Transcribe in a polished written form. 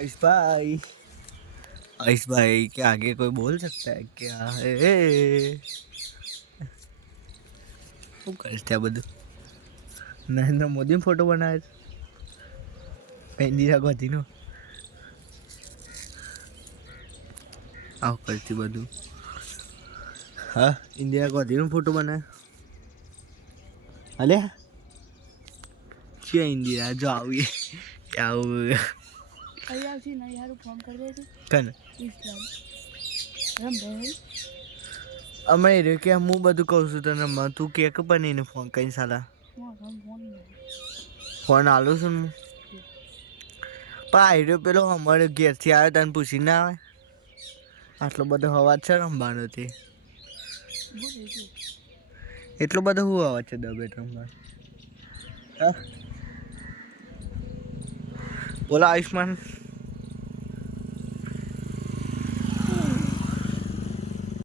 आयुष भाई के आगे कोई बोल सकता है क्या? શું કરશે આ બધું? નરેન્દ્ર મોદી ફોટો બનાવે છે ઇન્દિરા ગાંધીનો. આવું કરતી બધું. હા, ઇન્દિરા ગાંધીનો ફોટો બનાવે. અલે છે ઇન્દિરા જો આવી આવું અયાથી નહીં યાર ફોન કરી દે કને ઇસ્લામ રમ અમે રે કે હું બધું કહું છું તને તું કે પણ એને ફોન કરીને સાલા ફોન આલું છું હું પણ આઈડિયો પેલો અમારે ઘેરથી આવ્યો તને પૂછી ના આવે આટલો બધો અવાજ છે રમવાનો તે એટલો બધો શું અવાજ છે બેડરૂમમાં? બોલો આયુષ્માન.